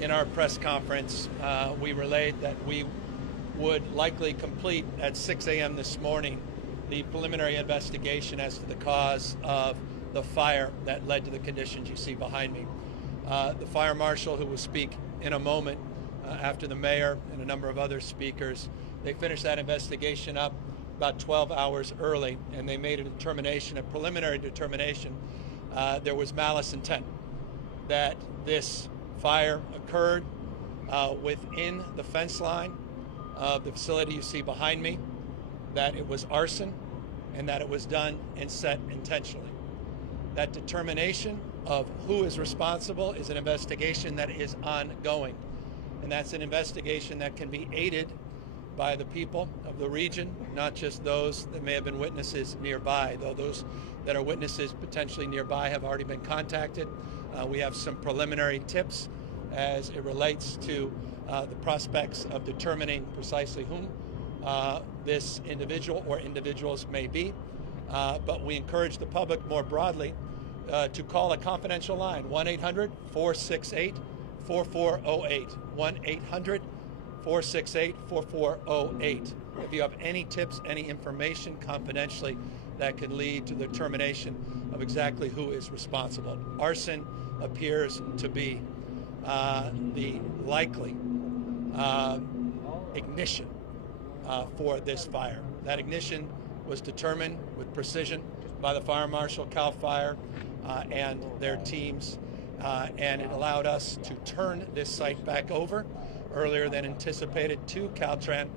in our press conference, we relayed that we would likely complete at 6 a.m. this morning the preliminary investigation as to the cause of the fire that led to the conditions you see behind me. The fire marshal, who will speak in a moment after the mayor and a number of other speakers, they finished that investigation up about 12 hours early, and they made a determination, a preliminary determination, there was malice intent, that this fire occurred within the fence line of the facility you see behind me, that it was arson, and that it was done and set intentionally. That determination of who is responsible is an investigation that is ongoing, and that's an investigation that can be aided by the people of the region, not just those that may have been witnesses nearby, though those that are witnesses potentially nearby have already been contacted. We have some preliminary tips as it relates to the prospects of determining precisely whom this individual or individuals may be. But we encourage the public more broadly to call a confidential line, 1-800-468-4408, 1-800-468-4408. If you have any tips, any information confidentially that can lead to the determination of exactly who is responsible. Arson appears to be the likely ignition for this fire. That ignition was determined with precision by the fire marshal, CAL FIRE, and their teams, and it allowed us to turn this site back over earlier than anticipated to Caltrans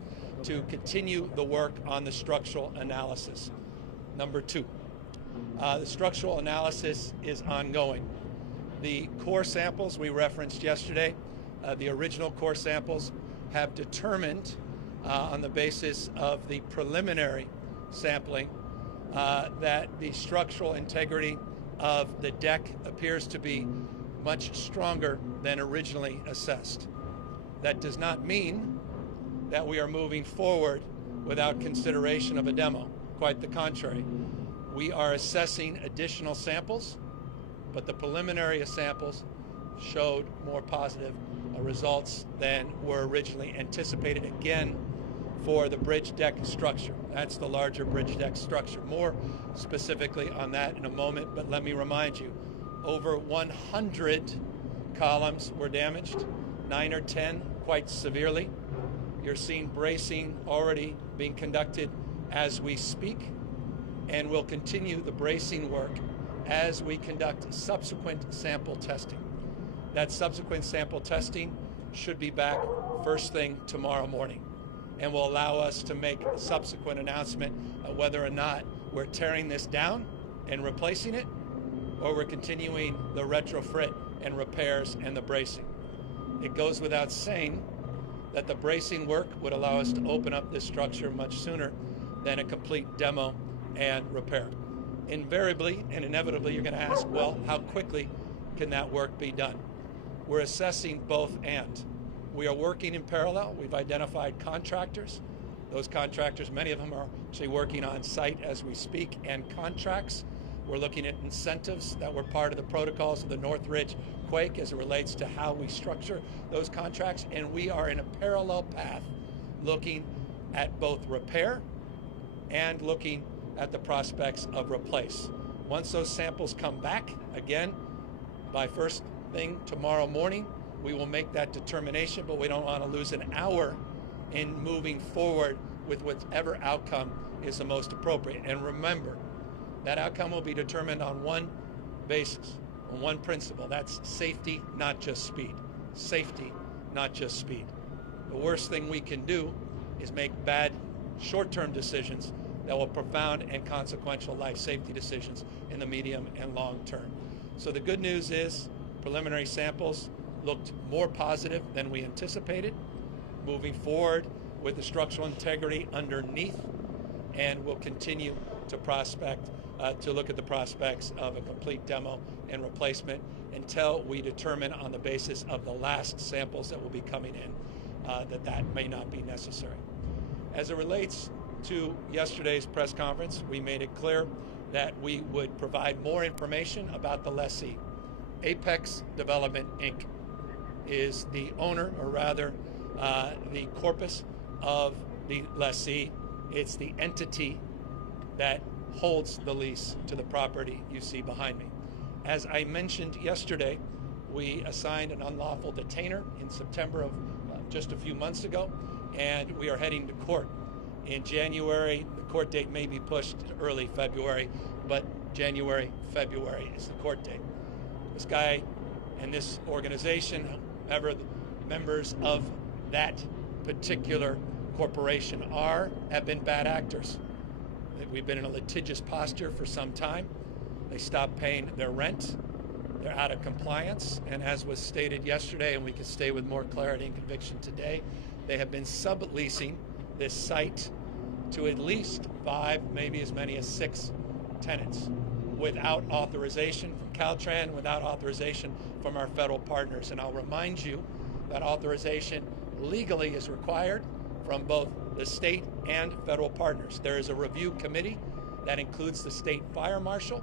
to continue the work on the structural analysis. Number two, the structural analysis is ongoing. The core samples we referenced yesterday, the original core samples, have determined on the basis of the preliminary sampling that the structural integrity of the deck appears to be much stronger than originally assessed. That does not mean that we are moving forward without consideration of a demo. Quite the contrary. We are assessing additional samples, but the preliminary samples showed more positive results than were originally anticipated, again, for the bridge deck structure. That's the larger bridge deck structure. More specifically on that in a moment, but let me remind you, over 100 columns were damaged, 9 or 10 quite severely. You're seeing bracing already being conducted as we speak, and we'll continue the bracing work as we conduct subsequent sample testing. That subsequent sample testing should be back first thing tomorrow morning, and will allow us to make a subsequent announcement of whether or not we're tearing this down and replacing it, or we're continuing the retrofit and repairs and the bracing. It goes without saying that the bracing work would allow us to open up this structure much sooner than a complete demo and repair. Invariably and inevitably, you're going to ask, well, how quickly can that work be done? We're assessing both and. We are working in parallel. We've identified contractors. Those contractors, many of them are actually working on site as we speak, and contracts. We're looking at incentives that were part of the protocols of the Northridge quake as it relates to how we structure those contracts, and we are in a parallel path looking at both repair and looking at the prospects of replace. Once those samples come back, again, by first thing tomorrow morning, we will make that determination, but we don't want to lose an hour in moving forward with whatever outcome is the most appropriate. And remember, that outcome will be determined on one basis, on one principle. That's safety, not just speed. Safety, not just speed. The worst thing we can do is make bad short-term decisions that will profound and consequential life safety decisions in the medium and long term. So the good news is preliminary samples looked more positive than we anticipated. Moving forward with the structural integrity underneath, and we'll continue to look at the prospects of a complete demo and replacement until we determine on the basis of the last samples that will be coming in that may not be necessary. As it relates to yesterday's press conference, we made it clear that we would provide more information about the lessee, Apex Development, Inc. is the owner, or rather the corpus of the lessee. It's the entity that holds the lease to the property you see behind me. As I mentioned yesterday, we assigned an unlawful detainer in September of just a few months ago, and we are heading to court in January. The court date may be pushed to early February, but January, February is the court date. This guy and this organization, whoever the members of that particular corporation have been bad actors. We've been in a litigious posture for some time. They stopped paying their rent. They're out of compliance. And as was stated yesterday, and we can stay with more clarity and conviction today, they have been subleasing this site to at least 5, maybe as many as 6 tenants without authorization from Caltrans, without authorization from our federal partners. And I'll remind you that authorization legally is required from both the state and federal partners. There is a review committee that includes the state fire marshal.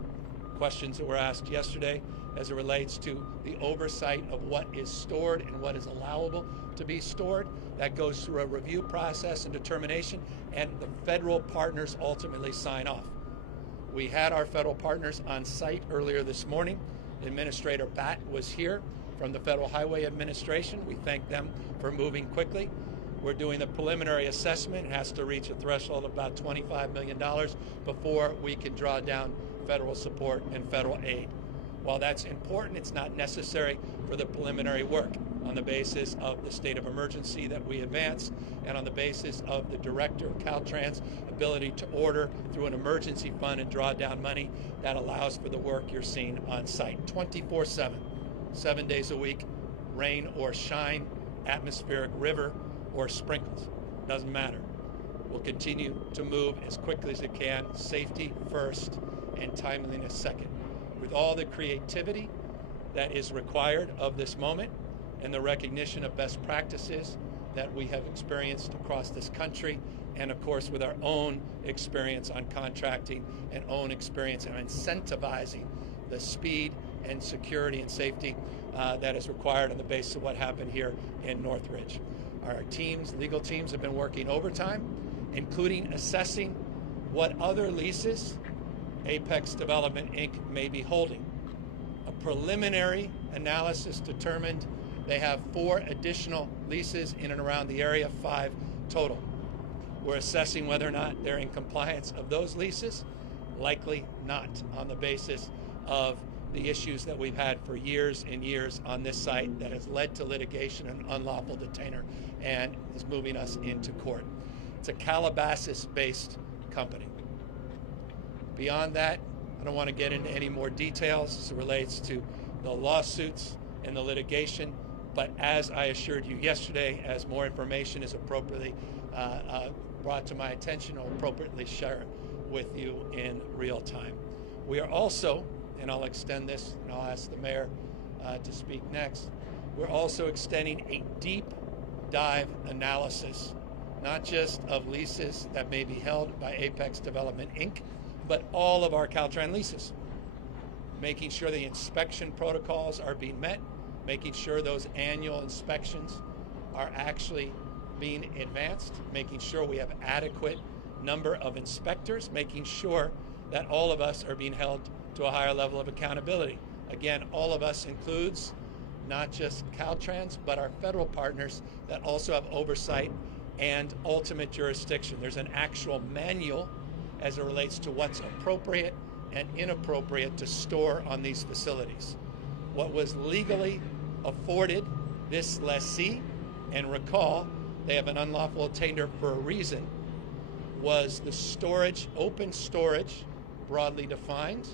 Questions that were asked yesterday as it relates to the oversight of what is stored and what is allowable to be stored. That goes through a review process and determination, and the federal partners ultimately sign off. We had our federal partners on site earlier this morning. Administrator Batt was here from the Federal Highway Administration. We thank them for moving quickly. We're doing the preliminary assessment. It has to reach a threshold of about $25 million before we can draw down federal support and federal aid. While that's important, it's not necessary for the preliminary work on the basis of the state of emergency that we advance and on the basis of the director of Caltrans' ability to order through an emergency fund and draw down money that allows for the work you're seeing on site 24/7, 7 days a week, rain or shine, atmospheric river or sprinkles, doesn't matter. We'll continue to move as quickly as it can, safety first and timeliness second, with all the creativity that is required of this moment and the recognition of best practices that we have experienced across this country, and of course with our own experience on contracting and own experience in incentivizing the speed and security and safety that is required on the basis of what happened here in Northridge. Our teams, legal teams, have been working overtime, including assessing what other leases Apex Development, Inc. may be holding. A preliminary analysis determined they have 4 additional leases in and around the area, 5 total. We're assessing whether or not they're in compliance of those leases. Likely not, on the basis of the issues that we've had for years and years on this site that has led to litigation and unlawful detainer and is moving us into court. It's a Calabasas-based company. Beyond that, I don't want to get into any more details as it relates to the lawsuits and the litigation, but as I assured you yesterday, as more information is appropriately brought to my attention, I'll appropriately share it with you in real time. We are also, and I'll extend this, and I'll ask the mayor to speak next, we're also extending a deep dive analysis, not just of leases that may be held by Apex Development, Inc., but all of our Caltrans leases, making sure the inspection protocols are being met, making sure those annual inspections are actually being advanced, making sure we have adequate number of inspectors, making sure that all of us are being held to a higher level of accountability. Again, all of us includes not just Caltrans, but our federal partners that also have oversight and ultimate jurisdiction. There's an actual manual as it relates to what's appropriate and inappropriate to store on these facilities. What was legally afforded this lessee, and recall, they have an unlawful attainder for a reason, was the storage, open storage, broadly defined,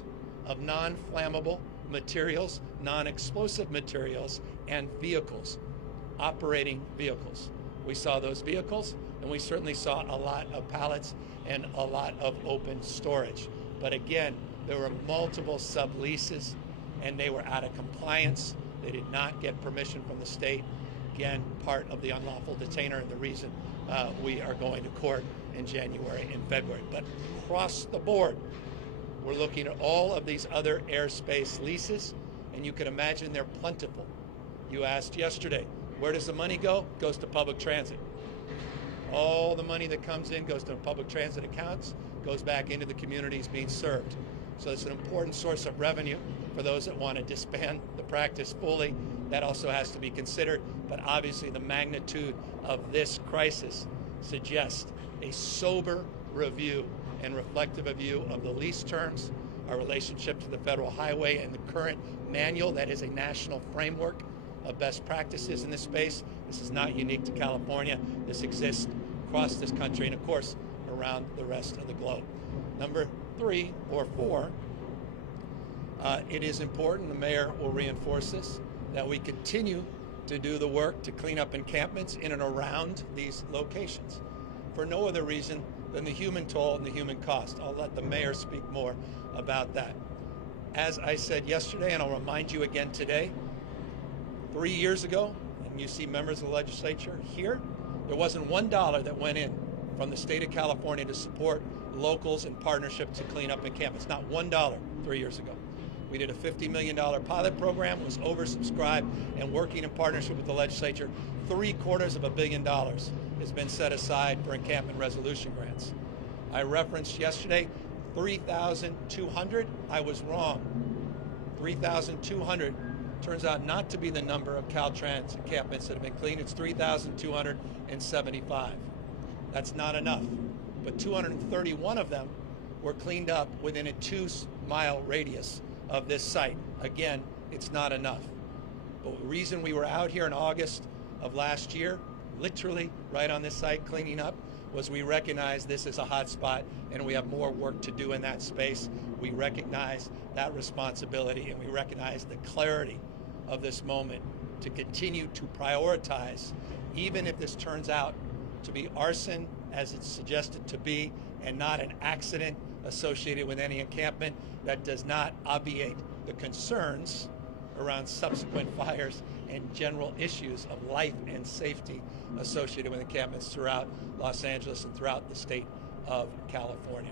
of non-flammable materials, non-explosive materials, and vehicles, operating vehicles. We saw those vehicles, and we certainly saw a lot of pallets and a lot of open storage. But again, there were multiple subleases, and they were out of compliance. They did not get permission from the state. Again, part of the unlawful detainer and the reason we are going to court in January and February. But across the board, we're looking at all of these other airspace leases, and you can imagine they're plentiful. You asked yesterday, where does the money go? It goes to public transit. All the money that comes in goes to public transit accounts, goes back into the communities being served. So it's an important source of revenue for those that want to disband the practice fully. That also has to be considered, but obviously the magnitude of this crisis suggests a sober review and reflective review of the lease terms, our relationship to the federal highway and the current manual that is a national framework of best practices in this space. This is not unique to California. This exists across this country and, of course, around the rest of the globe. Number 3 or 4, it is important, the mayor will reinforce this, that we continue to do the work to clean up encampments in and around these locations for no other reason than the human toll and the human cost. I'll let the mayor speak more about that. As I said yesterday, and I'll remind you again today, 3 years ago, and you see members of the legislature here, there wasn't $1 that went in from the state of California to support locals in partnership to clean up encampments. Not $1 3 years ago. We did a $50 million pilot program, was oversubscribed, and working in partnership with the legislature, $750 million has been set aside for encampment resolution grants. I referenced yesterday 3,200. I was wrong. 3,200 turns out not to be the number of Caltrans encampments that have been cleaned. It's 3,275. That's not enough. But 231 of them were cleaned up within a 2-mile radius of this site. Again, it's not enough. But the reason we were out here in August of last year, literally right on this site cleaning up, was we recognize this is a hot spot and we have more work to do in that space. We recognize that responsibility and we recognize the clarity of this moment to continue to prioritize, even if this turns out to be arson as it's suggested to be and not an accident associated with any encampment. That does not obviate the concerns around subsequent fires and general issues of life and safety associated with encampments throughout Los Angeles and throughout the state of California.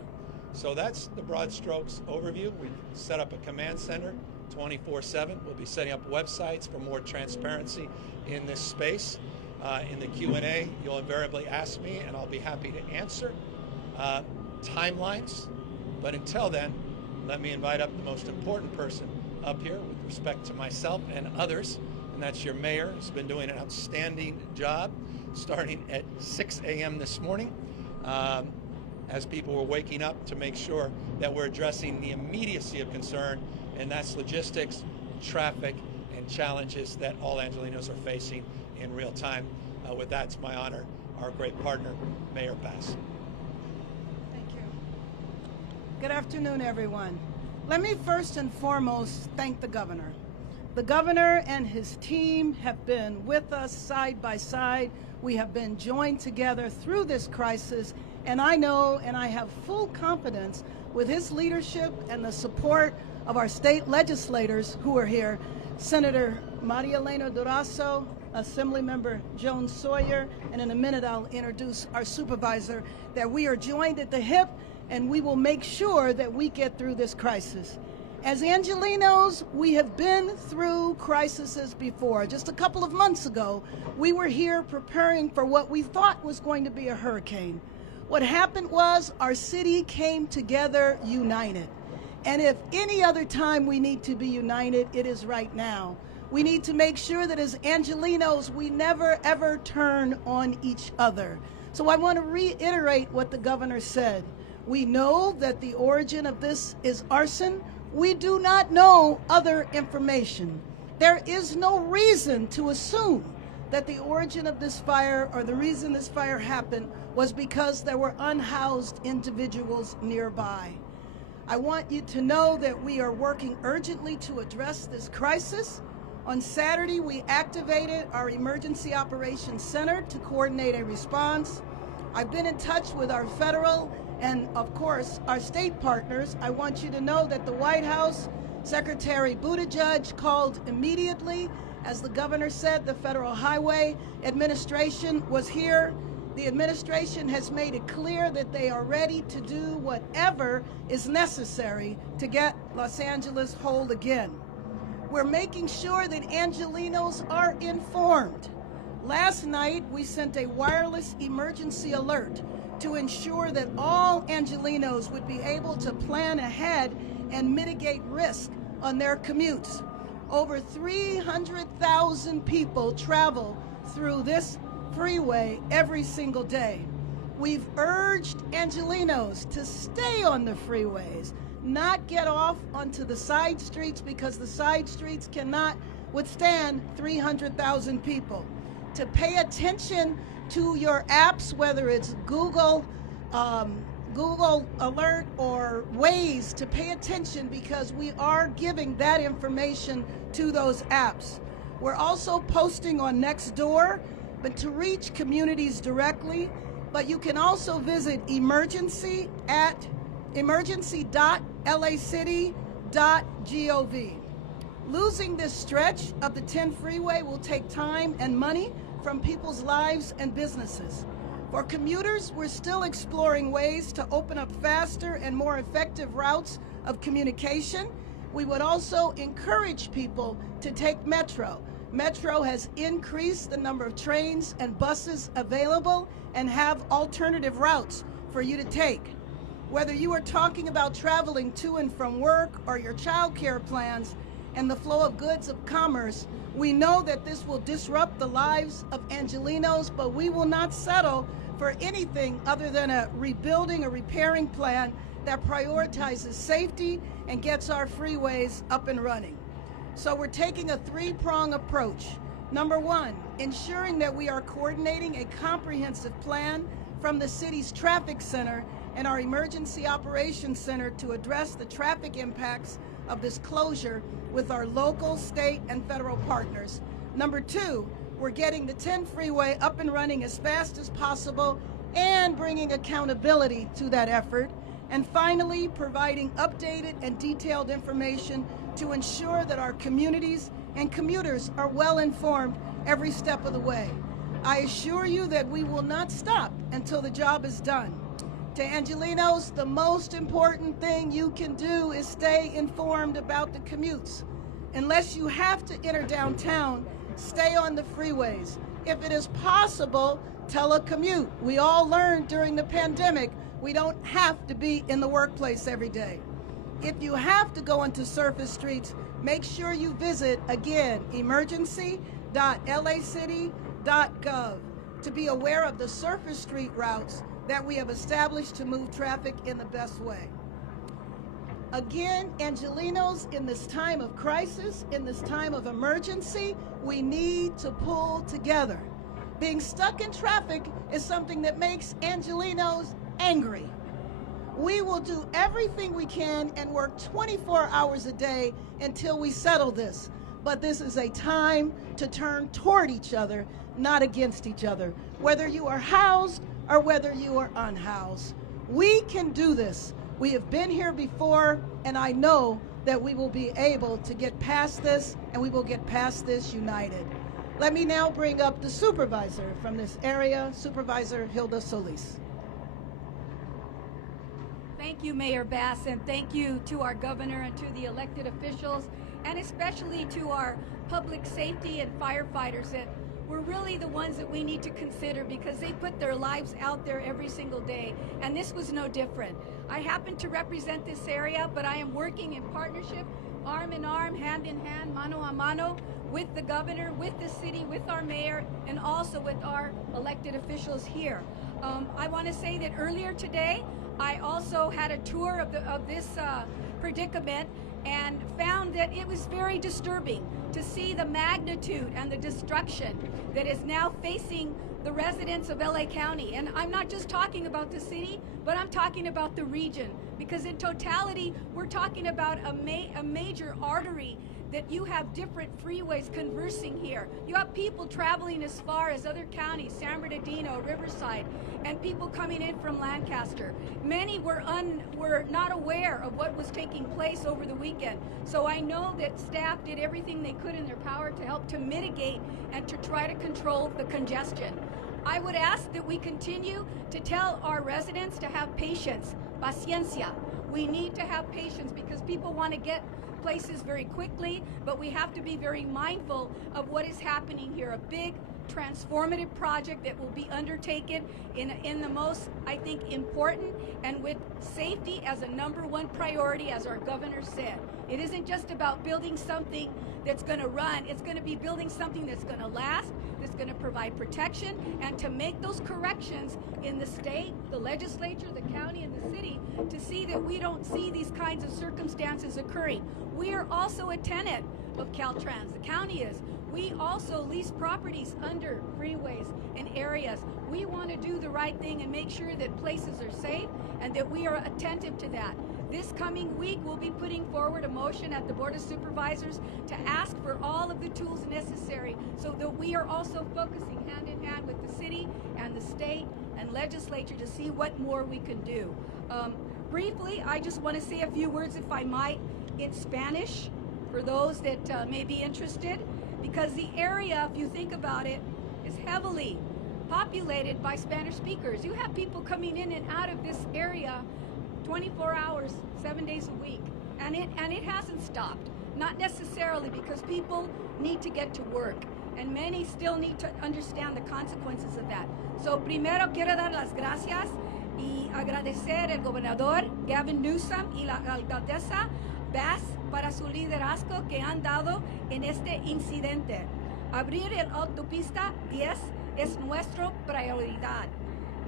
So that's the broad strokes overview. We set up a command center 24/7. We'll be setting up websites for more transparency in this space. In the Q&A, you'll invariably ask me, and I'll be happy to answer timelines. But until then, let me invite up the most important person up here with respect to myself and others, and that's your mayor, who's been doing an outstanding job starting at 6 a.m. this morning as people were waking up to make sure that we're addressing the immediacy of concern, and that's logistics, traffic, and challenges that all Angelenos are facing in real time. With that, it's my honor, our great partner, Mayor Bass. Thank you. Good afternoon, everyone. Let me first and foremost thank the governor. The governor and his team have been with us side by side. We have been joined together through this crisis, and I know and I have full confidence with his leadership and the support of our state legislators who are here, Senator Maria Elena Durazo, Assemblymember Joan Sawyer, and in a minute I'll introduce our supervisor, that we are joined at the hip and we will make sure that we get through this crisis. As Angelenos, we have been through crises before. Just a couple of months ago, we were here preparing for what we thought was going to be a hurricane. What happened was our city came together united. And if any other time we need to be united, it is right now. We need to make sure that as Angelenos, we never ever turn on each other. So I want to reiterate what the governor said. We know that the origin of this is arson. We do not know other information. There is no reason to assume that the origin of this fire or the reason this fire happened was because there were unhoused individuals nearby. I want you to know that we are working urgently to address this crisis. On Saturday, we activated our Emergency Operations Center to coordinate a response. I've been in touch with our federal and, of course, our state partners. I want you to know that the White House, Secretary Buttigieg called immediately. As the governor said, the Federal Highway Administration was here. The administration has made it clear that they are ready to do whatever is necessary to get Los Angeles whole again. We're making sure that Angelenos are informed. Last night, we sent a wireless emergency alert to ensure that all Angelenos would be able to plan ahead and mitigate risk on their commutes. Over 300,000 people travel through this freeway every single day. We've urged Angelenos to stay on the freeways, not get off onto the side streets because the side streets cannot withstand 300,000 people. To pay attention to your apps, whether it's Google Alert or Waze, to pay attention because we are giving that information to those apps. We're also posting on Nextdoor, but to reach communities directly. But you can also visit emergency at emergency.lacity.gov. Losing this stretch of the 10 freeway will take time and money from people's lives and businesses. For commuters, we're still exploring ways to open up faster and more effective routes of communication. We would also encourage people to take Metro. Metro has increased the number of trains and buses available and have alternative routes for you to take. Whether you are talking about traveling to and from work or your child care plans and the flow of goods of commerce, we know that this will disrupt the lives of Angelenos, but we will not settle for anything other than a rebuilding or repairing plan that prioritizes safety and gets our freeways up and running. So we're taking a three-prong approach. Number one, ensuring that we are coordinating a comprehensive plan from the city's traffic center and our emergency operations center to address the traffic impacts of this closure with our local, state, and federal partners. Number two, we're getting the 10 freeway up and running as fast as possible and bringing accountability to that effort. And finally, providing updated and detailed information to ensure that our communities and commuters are well informed every step of the way. I assure you that we will not stop until the job is done. To Angelenos, the most important thing you can do is stay informed about the commutes. Unless you have to enter downtown, stay on the freeways. If it is possible, telecommute. We all learned during the pandemic we don't have to be in the workplace every day. If you have to go into surface streets, make sure you visit, again, emergency.lacity.gov to be aware of the surface street routes that we have established to move traffic in the best way. Again, Angelenos, in this time of crisis, in this time of emergency, we need to pull together. Being stuck in traffic is something that makes Angelenos angry. We will do everything we can and work 24 hours a day until we settle this. But this is a time to turn toward each other, not against each other. Whether you are housed or whether you are unhoused, we can do this. We have been here before, and I know that we will be able to get past this, and we will get past this united. Let me now bring up the supervisor from this area, Supervisor Hilda Solis. Thank you, Mayor Bass, and thank you to our governor and to the elected officials, and especially to our public safety and firefighters that were really the ones that we need to consider because they put their lives out there every single day, and this was no different. I happen to represent this area, but I am working in partnership, arm in arm, hand in hand, mano a mano, with the governor, with the city, with our mayor, and also with our elected officials here. I want to say that earlier today, I also had a tour of this predicament and found that it was very disturbing to see the magnitude and the destruction that is now facing the residents of LA County. And I'm not just talking about the city, but I'm talking about the region, because in totality, we're talking about a major artery that you have different freeways conversing here. You have people traveling as far as other counties, San Bernardino, Riverside, and people coming in from Lancaster. Many were not aware of what was taking place over the weekend. So I know that staff did everything they could in their power to help to mitigate and to try to control the congestion. I would ask that we continue to tell our residents to have patience, paciencia. We need to have patience because people want to get places very quickly, but we have to be very mindful of what is happening here. A big transformative project that will be undertaken in the most, I think, important and with safety as a #1 priority, as our governor said. It isn't just about building something that's going to run. It's going to be building something that's going to last, that's going to provide protection, and to make those corrections in the state, the legislature, the county, and the city to see that we don't see these kinds of circumstances occurring. We are also a tenant of Caltrans. The county is. We also lease properties under freeways and areas. We want to do the right thing and make sure that places are safe and that we are attentive to that. This coming week, we'll be putting forward a motion at the Board of Supervisors to ask for all of the tools necessary so that we are also focusing hand in hand with the city and the state and legislature to see what more we can do. Briefly, I just want to say a few words, if I might, in Spanish for those that may be interested, because the area, if you think about it, is heavily populated by Spanish speakers. You have people coming in and out of this area 24 hours, 7 days a week, and it hasn't stopped. Not necessarily, because people need to get to work, and many still need to understand the consequences of that. So primero quiero dar las gracias y agradecer al gobernador Gavin Newsom y la alcaldesa Bass para su liderazgo que han dado en este incidente. Abrir el autopista 10 es nuestra prioridad.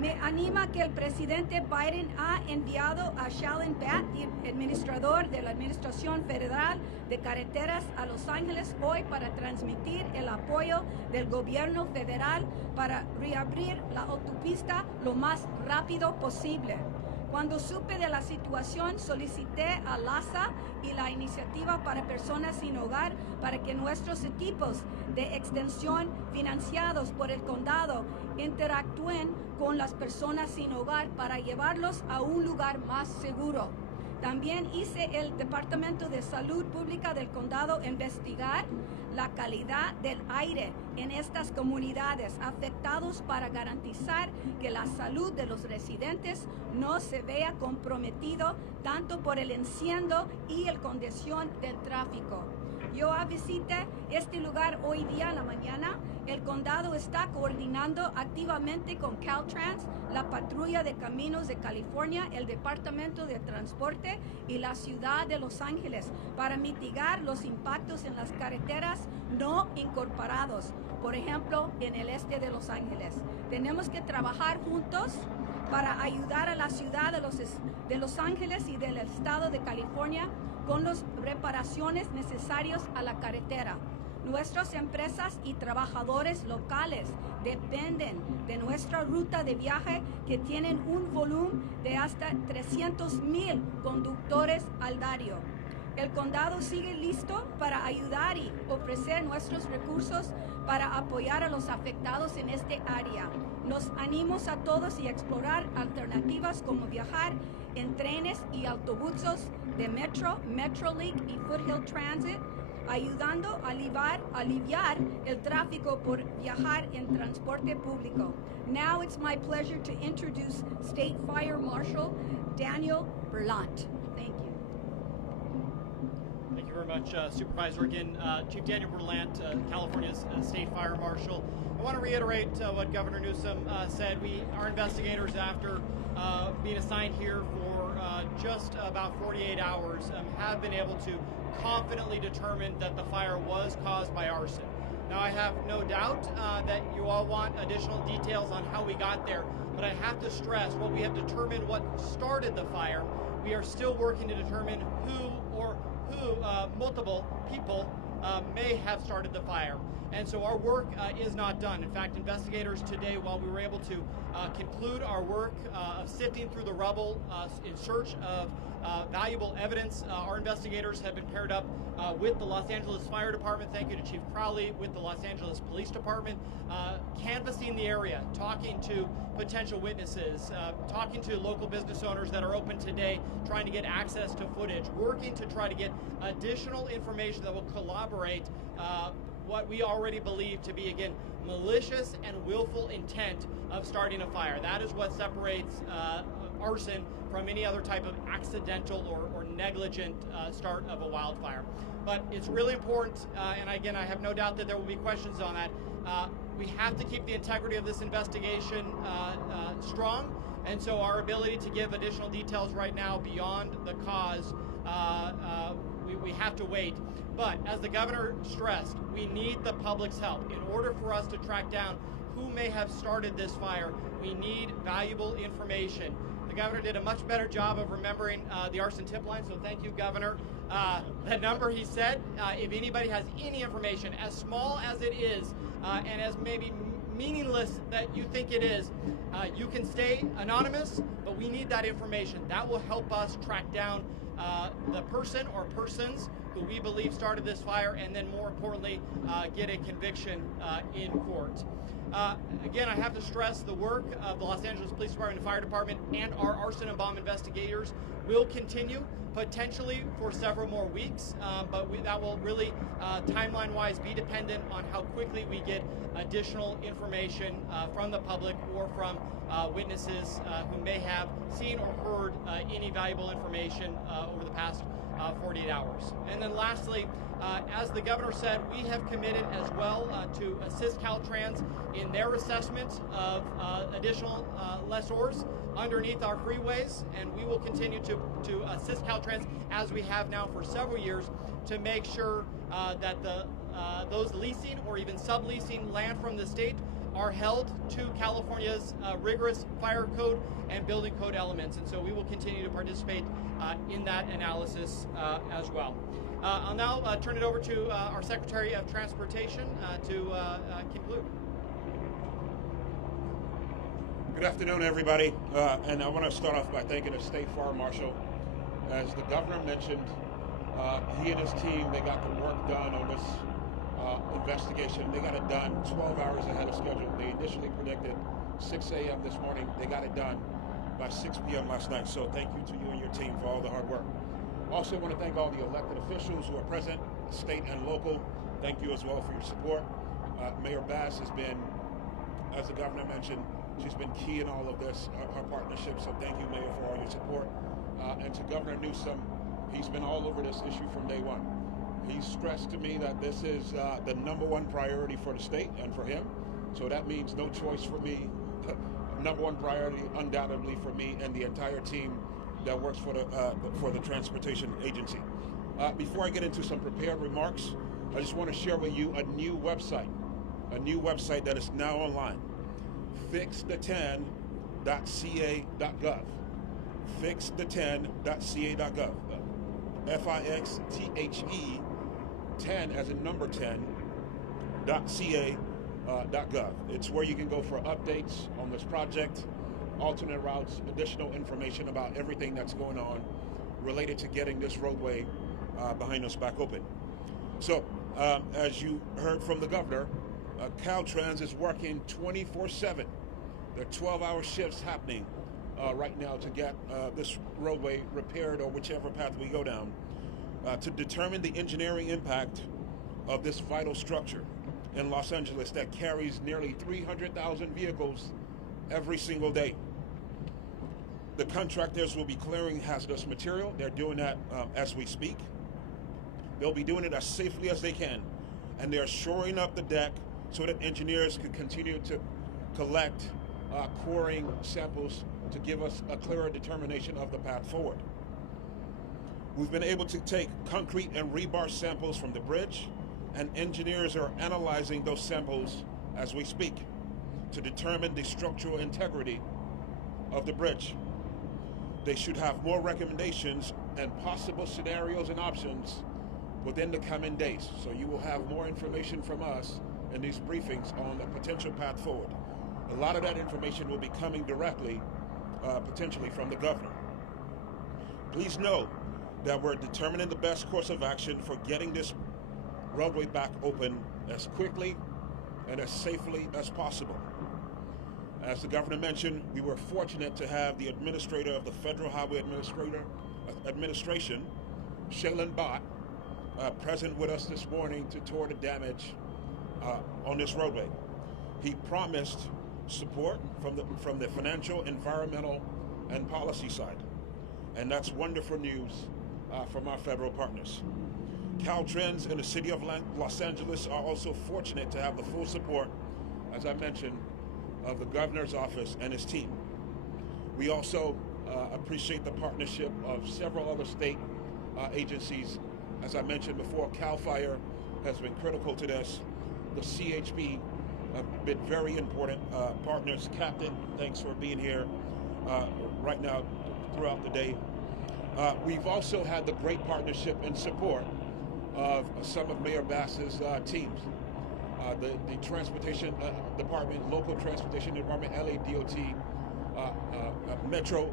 Me anima que el presidente Biden ha enviado a Shalon Bat, administrador de la Administración Federal de Carreteras, a Los Ángeles hoy para transmitir el apoyo del gobierno federal para reabrir la autopista lo más rápido posible. Cuando supe de la situación, solicité a LASA y la Iniciativa para Personas Sin Hogar para que nuestros equipos de extensión financiados por el condado interactúen con las personas sin hogar para llevarlos a un lugar más seguro. También hice el Departamento de Salud Pública del condado investigar la calidad del aire en estas comunidades afectadas para garantizar que la salud de los residentes no se vea comprometido tanto por el incendio y la condición del tráfico. Yo visité este lugar hoy día en la mañana. El condado está coordinando activamente con Caltrans, la Patrulla de Caminos de California, el Departamento de Transporte y la Ciudad de Los Ángeles para mitigar los impactos en las carreteras no incorporados, por ejemplo, en el este de Los Ángeles. Tenemos que trabajar juntos para ayudar a la ciudad de Los Ángeles y del estado de California con las reparaciones necesarias a la carretera. Nuestras empresas y trabajadores locales dependen de nuestra ruta de viaje que tienen un volumen de hasta 300,000 conductores al diario. El condado sigue listo para ayudar y ofrecer nuestros recursos para apoyar a los afectados en este área. Nos animamos a todos y explorar alternativas como viajar en trenes y autobuses de Metro, Metrolink y Foothill Transit, ayudando a aliviar el tráfico por viajar en transporte público. Now it's my pleasure to introduce State Fire Marshal Daniel Berlant. Thank you. Thank you very much, Supervisor. Again, Chief Daniel Berlant, California's State Fire Marshal. I want to reiterate what Governor Newsom said. Our investigators, after being assigned here for just about 48 hours, have been able to confidently determine that the fire was caused by arson. Now, I have no doubt that you all want additional details on how we got there, but I have to stress, while we have determined what started the fire, we are still working to determine who multiple people may have started the fire. And so our work is not done. In fact, investigators today, while we were able to conclude our work of sifting through the rubble in search of valuable evidence, our investigators have been paired up with the Los Angeles Fire Department. Thank you to Chief Crowley, with the Los Angeles Police Department, canvassing the area, talking to potential witnesses, talking to local business owners that are open today, trying to get access to footage, working to try to get additional information that will corroborate what we already believe to be, again, malicious and willful intent of starting a fire. That is what separates arson from any other type of accidental or negligent start of a wildfire. But it's really important, and again, I have no doubt that there will be questions on that. We have to keep the integrity of this investigation strong, and so our ability to give additional details right now beyond the cause, we have to wait. But as the governor stressed, we need the public's help. In order for us to track down who may have started this fire, we need valuable information. The governor did a much better job of remembering the arson tip line, so thank you, Governor. The number he said, if anybody has any information, as small as it is, and as maybe meaningless that you think it is, you can stay anonymous, but we need that information. That will help us track down the person or persons who we believe started this fire, and then more importantly, get a conviction in court. Again, I have to stress the work of the Los Angeles Police Department and Fire Department and our arson and bomb investigators will continue, potentially for several more weeks, but that will really, timeline-wise, be dependent on how quickly we get additional information from the public or from witnesses who may have seen or heard any valuable information over the past 48 hours. And then lastly, as the governor said, we have committed as well to assist Caltrans in their assessment of additional lessors underneath our freeways, and we will continue to assist Caltrans as we have now for several years to make sure that those leasing or even subleasing land from the state are held to California's rigorous fire code and building code elements, and so we will continue to participate in that analysis as well. I'll now turn it over to our Secretary of Transportation to conclude. Good afternoon, everybody, and I want to start off by thanking the State Fire Marshal. As the governor mentioned, he and his team, they got the work done on this investigation. They got it done 12 hours ahead of schedule. They initially predicted 6 a.m. this morning. They got it done by 6 p.m. last night. So thank you to you and your team for all the hard work. Also want to thank all the elected officials who are present, state and local. Thank you as well for your support. Mayor Bass has been, as the governor mentioned, she's been key in all of this, our partnership. So thank you, Mayor, for all your support. And to Governor Newsom, he's been all over this issue from day one. He stressed to me that this is the #1 priority for the state and for him. So that means no choice for me. #1 priority undoubtedly for me and the entire team that works for the transportation agency. Before I get into some prepared remarks, I just want to share with you a new website that is now online. Fixthe10.ca.gov. Fixthe10.ca.gov. FIXTHE 10 as in number 10.ca.gov. It's where you can go for updates on this project, alternate routes, additional information about everything that's going on related to getting this roadway behind us back open. So, as you heard from the governor, Caltrans is working 24/7. There are 12-hour shifts happening right now to get this roadway repaired or whichever path we go down to determine the engineering impact of this vital structure in Los Angeles that carries nearly 300,000 vehicles every single day. The contractors will be clearing hazardous material. They're doing that as we speak. They'll be doing it as safely as they can, and they're shoring up the deck so that engineers can continue to collect coring samples to give us a clearer determination of the path forward. We've been able to take concrete and rebar samples from the bridge, and engineers are analyzing those samples as we speak to determine the structural integrity of the bridge. They should have more recommendations and possible scenarios and options within the coming days. So you will have more information from us in these briefings on the potential path forward. A lot of that information will be coming directly, potentially from the governor. Please know that we're determining the best course of action for getting this roadway back open as quickly and as safely as possible. As the governor mentioned, we were fortunate to have the administrator of the Federal Highway Administration, Shaylin Bott, present with us this morning to tour the damage on this roadway. He promised support from the financial, environmental, and policy side. And that's wonderful news from our federal partners. Caltrans and the City of Los Angeles are also fortunate to have the full support, as I mentioned, of the governor's office and his team. We also appreciate the partnership of several other state agencies. As I mentioned before, CAL FIRE has been critical to this. The CHP have been very important partners. Captain, thanks for being here right now throughout the day. We've also had the great partnership and support of some of Mayor Bass's teams. The Transportation Department, local Transportation Department, LA DOT, Metro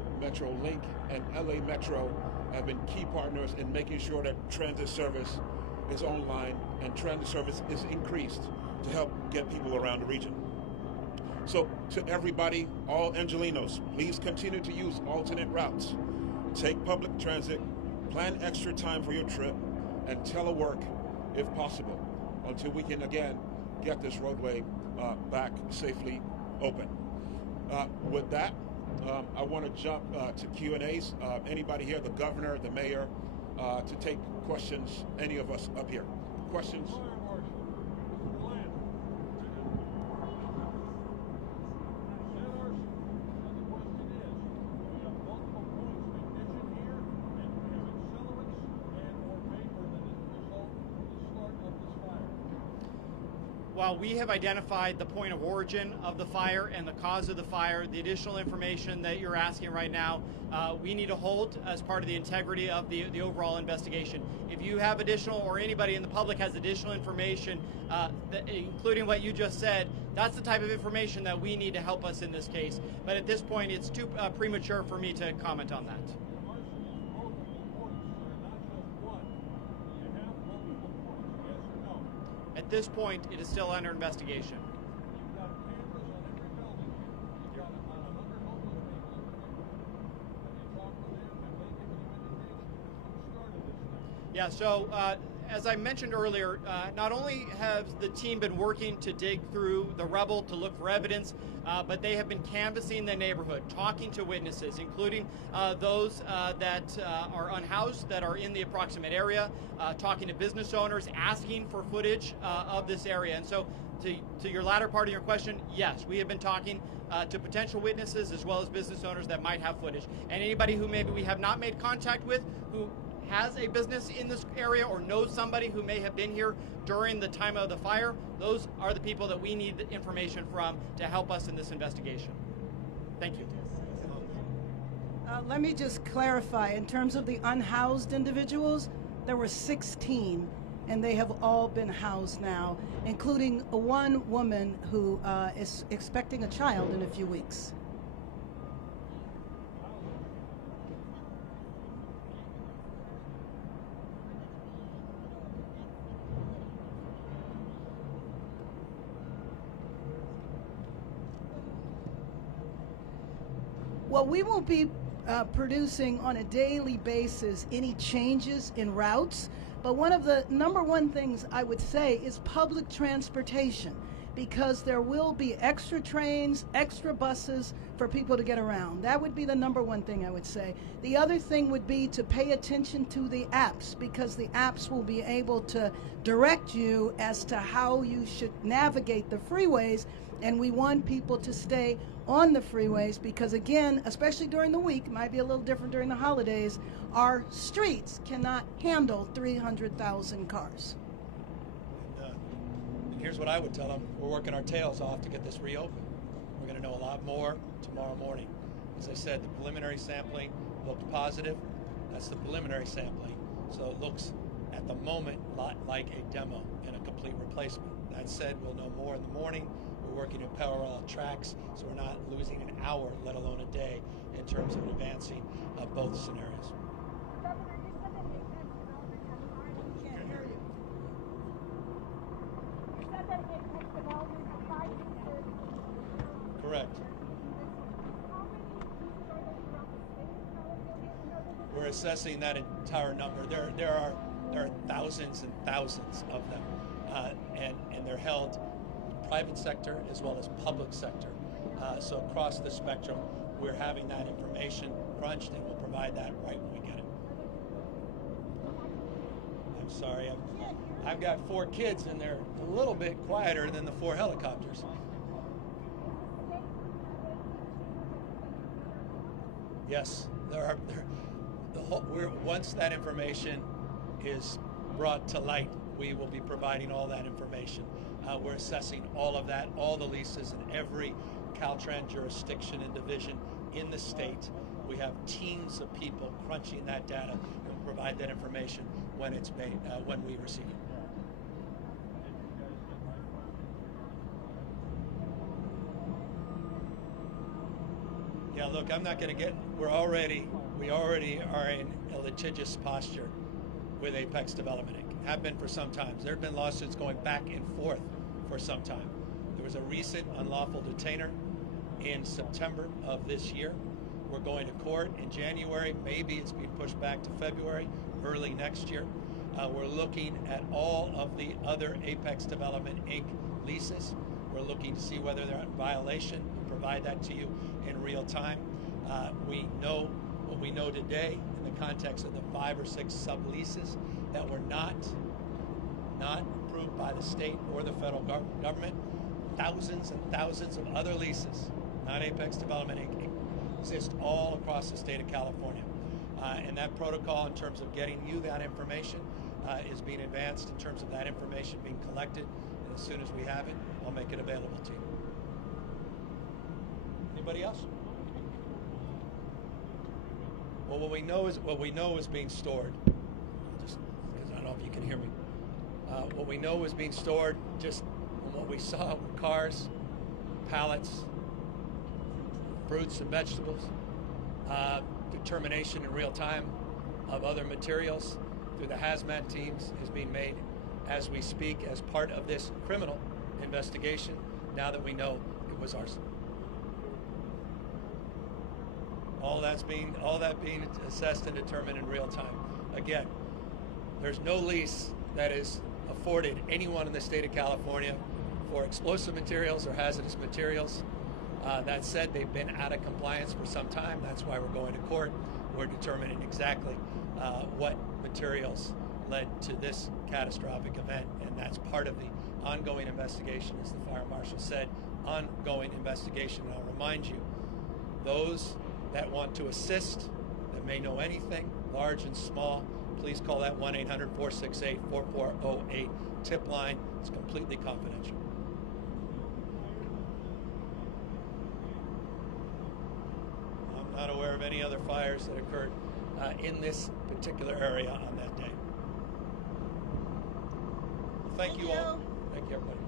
Link, and LA Metro have been key partners in making sure that transit service is online and transit service is increased to help get people around the region. So to everybody, all Angelenos, please continue to use alternate routes. Take public transit, plan extra time for your trip, and telework if possible until we can again get this roadway back safely open. With that, I want to jump to Q&As. Anybody here, the governor, the mayor, to take questions, any of us up here. Questions? While we have identified the point of origin of the fire and the cause of the fire, the additional information that you're asking right now, we need to hold as part of the integrity of the overall investigation. If you have additional, or anybody in the public has additional information, including what you just said, that's the type of information that we need to help us in this case. But at this point, it's too premature for me to comment on that. At this point, it is still under investigation. Yeah, so as I mentioned earlier, not only has the team been working to dig through the rubble to look for evidence, but they have been canvassing the neighborhood, talking to witnesses, including those that are unhoused, that are in the approximate area, talking to business owners, asking for footage of this area. And so to your latter part of your question, yes, we have been talking to potential witnesses as well as business owners that might have footage. And anybody who maybe we have not made contact with, who has a business in this area or knows somebody who may have been here during the time of the fire, those are the people that we need the information from to help us in this investigation. Thank you. Let me just clarify, in terms of the unhoused individuals, there were 16, and they have all been housed now, including one woman who is expecting a child in a few weeks. Well, we won't be producing on a daily basis any changes in routes, but one of the number one things I would say is public transportation, because there will be extra trains, extra buses for people to get around. That would be the number one thing I would say. The other thing would be to pay attention to the apps, because the apps will be able to direct you as to how you should navigate the freeways, and we want people to stay on the freeways because, again, especially during the week, might be a little different during the holidays, our streets cannot handle 300,000 cars. And here's what I would tell them. We're working our tails off to get this reopened. We're going to know a lot more tomorrow morning. As I said, the preliminary sampling looked positive. That's the preliminary sampling. So it looks, at the moment, a lot like a demo and a complete replacement. That said, we'll know more in the morning. We're working in parallel tracks, so we're not losing an hour, let alone a day, in terms of advancing both scenarios. Governor, you said that it had development has already. Can't hear you. You said that it had development has 5 pieces. Correct. How many pieces are there throughout the state? We're assessing that entire number. There are thousands and thousands of them, and they're held private sector as well as public sector. So across the spectrum, we're having that information crunched, and we'll provide that right when we get it. I'm sorry, I've got 4 kids, and they're a little bit quieter than the 4 helicopters. Yes, once that information is brought to light, we will be providing all that information. We're assessing all of that, all the leases in every Caltrans jurisdiction and division in the state. We have teams of people crunching that data and provide that information when it's made, when we receive it. Yeah, look, I'm not going to get. We already are in a litigious posture with Apex Development Inc. Have been for some time. There have been lawsuits going back and forth for some time. There was a recent unlawful detainer in September of this year. We're going to court in January. Maybe it's being pushed back to February, early next year. We're looking at all of the other Apex Development Inc. leases. We're looking to see whether they're in violation. We'll provide that to you in real time. We know what we know today in the context of the 5 or 6 subleases that were not approved by the state or the federal government. Thousands and thousands of other leases, not Apex Development Inc., exist all across the state of California. And that protocol in terms of getting you that information is being advanced in terms of that information being collected. And as soon as we have it, I'll make it available to you. Anybody else? Well, what we know is being stored. Just because I don't know if you can hear me. What we know is being stored. Just from what we saw with cars, pallets, fruits and vegetables, determination in real time of other materials through the hazmat teams is being made as we speak as part of this criminal investigation. Now that we know it was arson. All that being assessed and determined in real time. Again, there's no lease that is afforded anyone in the state of California for explosive materials or hazardous materials. That said, they've been out of compliance for some time. That's why we're going to court. We're determining exactly what materials led to this catastrophic event, and that's part of the ongoing investigation, as the fire marshal said, ongoing investigation. And I'll remind you, those that want to assist, that may know anything, large and small, please call that 1-800-468-4408 tip line. It's completely confidential. I'm not aware of any other fires that occurred in this particular area on that day. Thank you all. Thank you, everybody.